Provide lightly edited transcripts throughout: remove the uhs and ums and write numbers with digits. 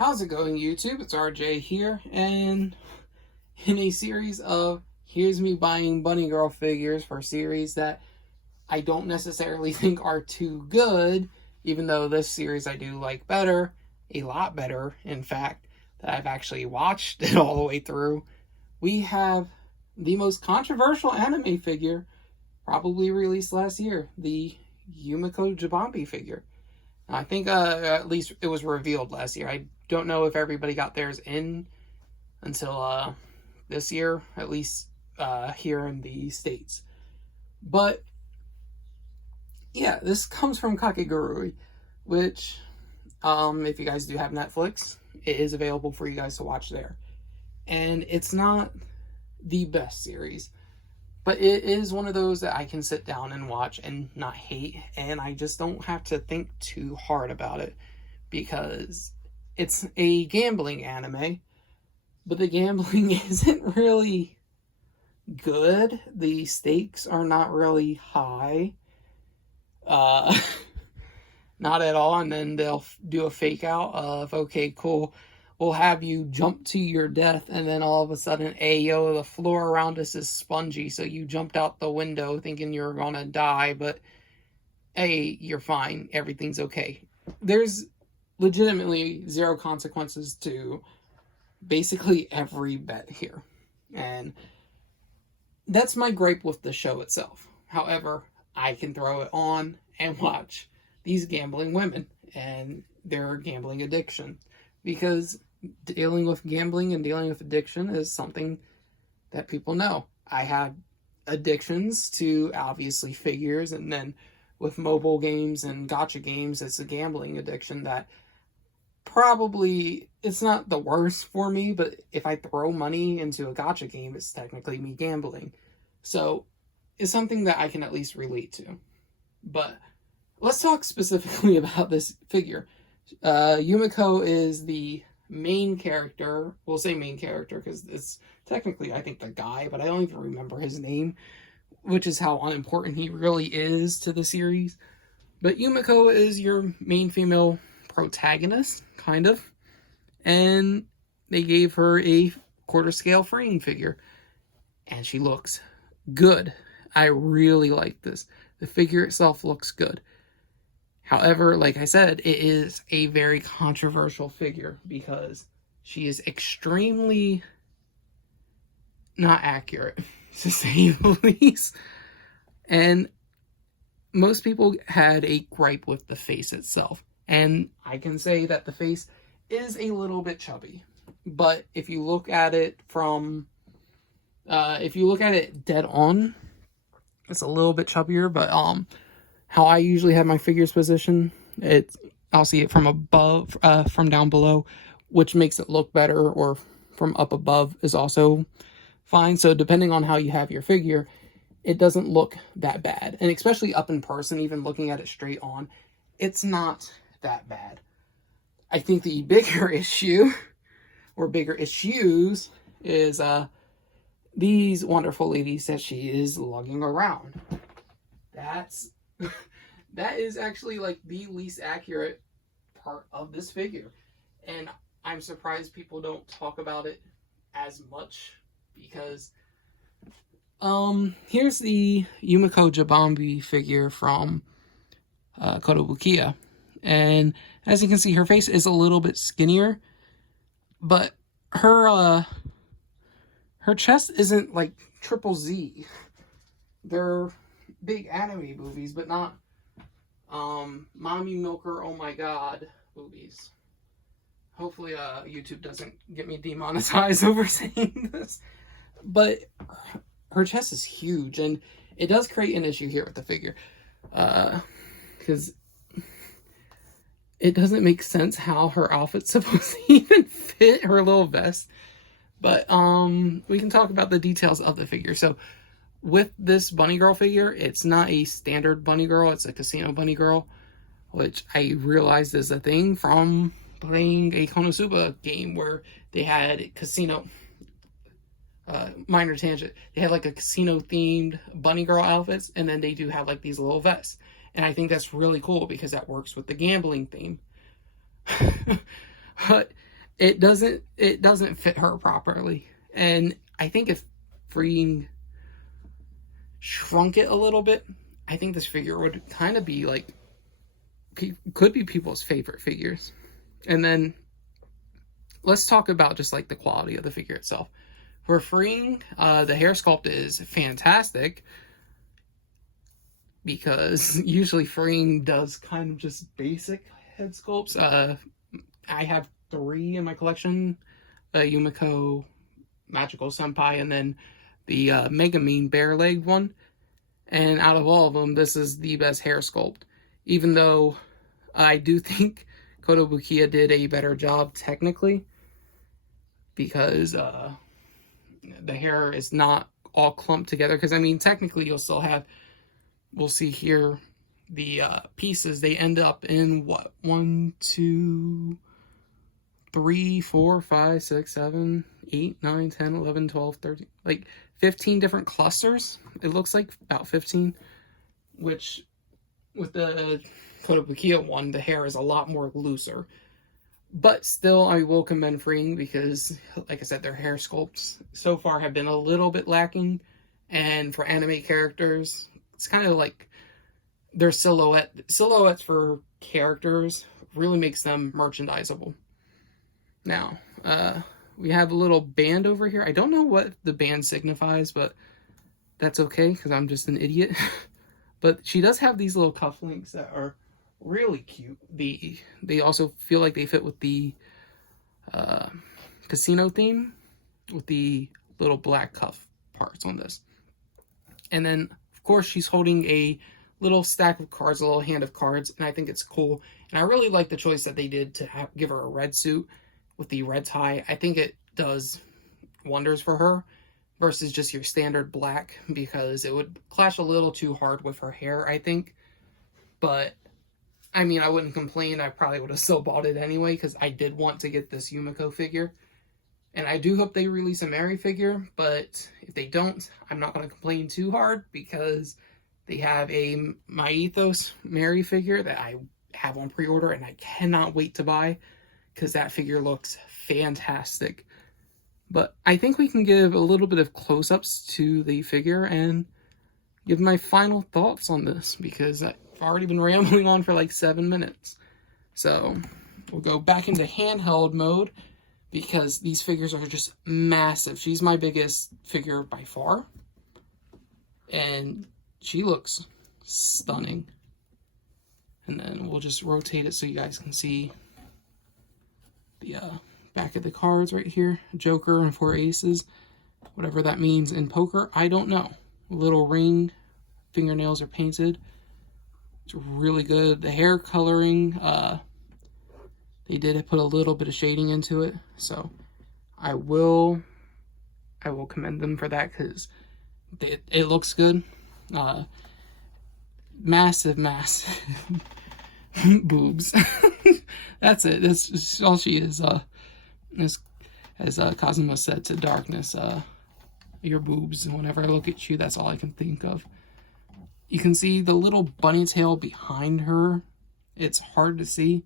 How's it going, YouTube? It's RJ here, and in a series of here's me buying bunny girl figures for a series that I don't necessarily think are too good, even though this series I do like better, a lot better, in fact, that I've actually watched it all the way through. We have the most controversial anime figure probably released last year, the Yumeko Jabami figure. I think at least it was revealed last year. I don't know if everybody got theirs in until this year, at least here in the States. But yeah, this comes from Kakegurui, which if you guys do have Netflix, it is available for you guys to watch there. And it's not the best series, but it is one of those that I can sit down and watch and not hate, and I just don't have to think too hard about it because it's a gambling anime, but the gambling isn't really good. The stakes are not really high. Not at all, and then they'll do a fake out of, okay, cool, we'll have you jump to your death, and then all of a sudden, ayo, the floor around us is spongy, so you jumped out the window thinking you're gonna die, but hey, you're fine, everything's okay. There's legitimately zero consequences to basically every bet here, and that's my gripe with the show itself. However, I can throw it on and watch these gambling women and their gambling addiction, because dealing with gambling and dealing with addiction is something that people know. I had addictions to, obviously, figures, and then with mobile games and gacha games, it's a gambling addiction that probably, it's not the worst for me, but if I throw money into a gacha game, it's technically me gambling. So it's something that I can at least relate to. But let's talk specifically about this figure. Yumeko is the main character. We'll say main character because it's technically, I think, the guy, but I don't even remember his name, which is how unimportant he really is to the series. But Yumeko is your main female protagonist, kind of. And they gave her a quarter scale frame figure. And she looks good. I really like this. The figure itself looks good. However, like I said, it is a very controversial figure because she is extremely not accurate, to say the least. And most people had a gripe with the face itself. And I can say that the face is a little bit chubby. But if you look at it from, if you look at it dead on, it's a little bit chubbier, but how I usually have my figures positioned, I'll see it from above, from down below, which makes it look better, or from up above is also fine. So depending on how you have your figure, it doesn't look that bad. And especially up in person, even looking at it straight on, it's not that bad. I think the bigger issue, or bigger issues, is these wonderful ladies that she is lugging around. That is actually like the least accurate part of this figure. And I'm surprised people don't talk about it as much, because here's the Yumeko Jabami figure from Kotobukiya. And as you can see, her face is a little bit skinnier, but her chest isn't like Triple Z. They're big anime movies, but not Mommy Milker, oh my god movies. Hopefully YouTube doesn't get me demonetized over saying this. But her chest is huge, and it does create an issue here with the figure. Because it doesn't make sense how her outfit's supposed to even fit her little vest. But we can talk about the details of the figure. So with this bunny girl figure, it's not a standard bunny girl, it's a casino bunny girl, which I realized is a thing from playing a Konosuba game where they had casino, minor tangent, they had like a casino themed bunny girl outfits, and then they do have like these little vests. And I think that's really cool because that works with the gambling theme. But it doesn't fit her properly. And I think if Freeing shrunk it a little bit, I think this figure would kind of be like, could be people's favorite figures. And then let's talk about just like the quality of the figure itself. For Freeing, the hair sculpt is fantastic, because usually Freeing does kind of just basic head sculpts. I have 3 in my collection: Yumeko, Magical Senpai, and then the Megamine bare-legged one. And out of all of them, this is the best hair sculpt. Even though I do think Kotobukiya did a better job technically, because the hair is not all clumped together. Because, I mean, technically you'll still have, we'll see here, the pieces, they end up in what? 1, 2, 3, 4, 5, 6, 7, 8, 9, 10, 11, 12, 13, like 15 different clusters. It looks like about 15, which with the Kotobukiya one, the hair is a lot more looser. But still, I will commend Freeing, because, like I said, their hair sculpts so far have been a little bit lacking. And for anime characters, it's kind of like their silhouettes for characters really makes them merchandisable. Now, we have a little band over here. I don't know what the band signifies, but that's okay, because I'm just an idiot. But she does have these little cufflinks that are really cute. They also feel like they fit with the casino theme, with the little black cuff parts on this. And then, of course, she's holding a little stack of cards, a little hand of cards, and I think it's cool. And I really like the choice that they did to give her a red suit with the red tie. I think it does wonders for her versus just your standard black, because it would clash a little too hard with her hair, I think. But I mean, I wouldn't complain. I probably would have still bought it anyway, because I did want to get this Yumeko figure. And I do hope they release a Mary figure, but if they don't, I'm not going to complain too hard, because they have a My Ethos Mary figure that I have on pre-order, and I cannot wait to buy, because that figure looks fantastic. But I think we can give a little bit of close-ups to the figure and give my final thoughts on this, because I've already been rambling on for like 7 minutes. So we'll go back into handheld mode, because these figures are just massive. She's my biggest figure by far, and she looks stunning. And then we'll just rotate it so you guys can see the back of the cards right here. Joker and 4 aces, whatever that means in poker, I don't know. Little ring, fingernails are painted. It's really good. The hair coloring, they did put a little bit of shading into it, so I will commend them for that, because it looks good. Massive boobs. That's it. That's all she is. As Kazuma said to Darkness, your boobs. And whenever I look at you, that's all I can think of. You can see the little bunny tail behind her. It's hard to see,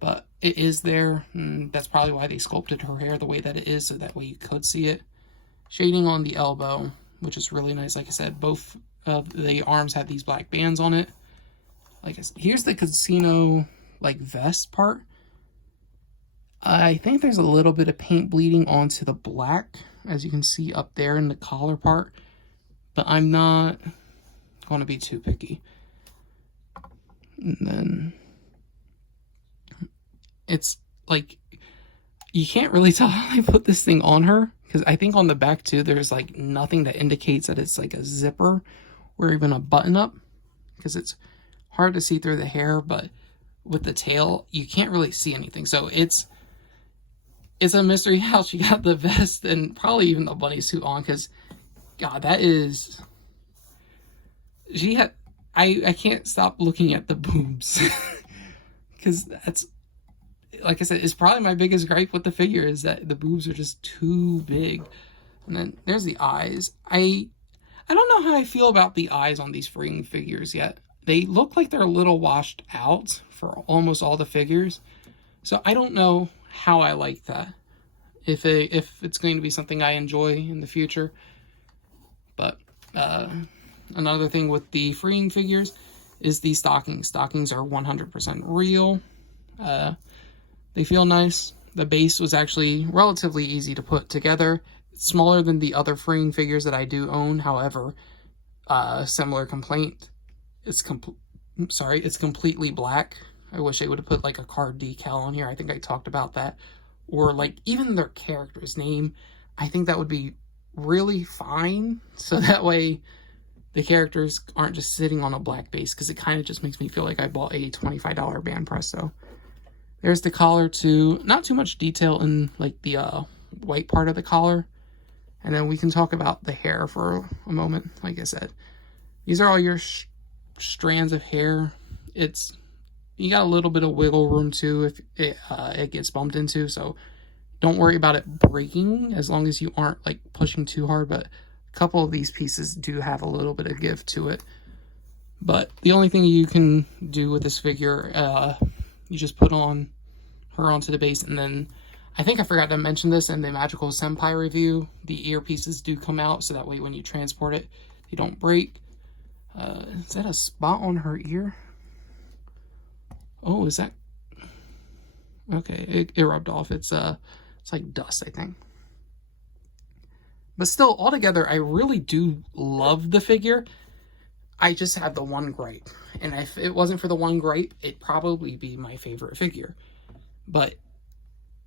but it is there. And that's probably why they sculpted her hair the way that it is, so that way you could see it. Shading on the elbow, which is really nice. Like I said, both of the arms have these black bands on it. Like I said, here's the casino like vest part. I think there's a little bit of paint bleeding onto the black, as you can see up there in the collar part, but I'm not going to be too picky. And then it's like, you can't really tell how they put this thing on her, because I think on the back too, there's like nothing that indicates that it's like a zipper or even a button up, because it's hard to see through the hair, but with the tail, you can't really see anything. So it's a mystery how she got the vest and probably even the bunny suit on, because God, that is, I can't stop looking at the boobs, because that's, like I said, it's probably my biggest gripe with the figure, is that the boobs are just too big. And then there's the eyes. I don't know how I feel about the eyes on these Freeing figures yet. They look like they're a little washed out for almost all the figures. So I don't know how I like that. If it's going to be something I enjoy in the future. But another thing with the freeing figures is the stockings. Stockings are 100% real. They feel nice. The base was actually relatively easy to put together. It's smaller than the other freeing figures that I do own. However, similar complaint. It's completely black. I wish they would have put like a card decal on here. I think I talked about that. Or like even their character's name. I think that would be really fine. So that way the characters aren't just sitting on a black base, because it kind of just makes me feel like I bought a $25 band presto. There's the collar too. Not too much detail in like the white part of the collar. And then we can talk about the hair for a moment. Like I said, these are all your strands of hair. You got a little bit of wiggle room too if it gets bumped into, so don't worry about it breaking as long as you aren't like pushing too hard. But a couple of these pieces do have a little bit of give to it. But the only thing you can do with this figure, you just put her onto the base, and then I think I forgot to mention this in the Magical Senpai review, the earpieces do come out, so that way when you transport it, they don't break. Is that a spot on her ear? Oh, is that... Okay, it rubbed off. It's like dust, I think. But still, altogether, I really do love the figure. I just have the one gripe. And if it wasn't for the one gripe, it'd probably be my favorite figure. But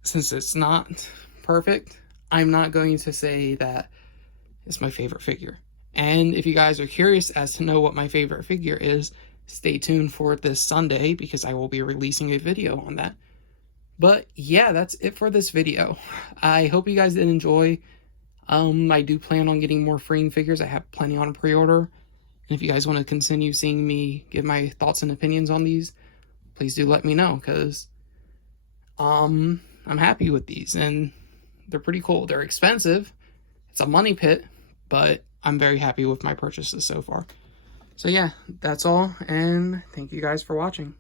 since it's not perfect, I'm not going to say that it's my favorite figure. And if you guys are curious as to know what my favorite figure is, stay tuned for this Sunday, because I will be releasing a video on that. But yeah, that's it for this video. I hope you guys did enjoy. I do plan on getting more freeing figures. I have plenty on pre-order. And if you guys want to continue seeing me give my thoughts and opinions on these, please do let me know, because I'm happy with these and they're pretty cool. They're expensive. It's a money pit, but I'm very happy with my purchases so far. So yeah, that's all, and thank you guys for watching.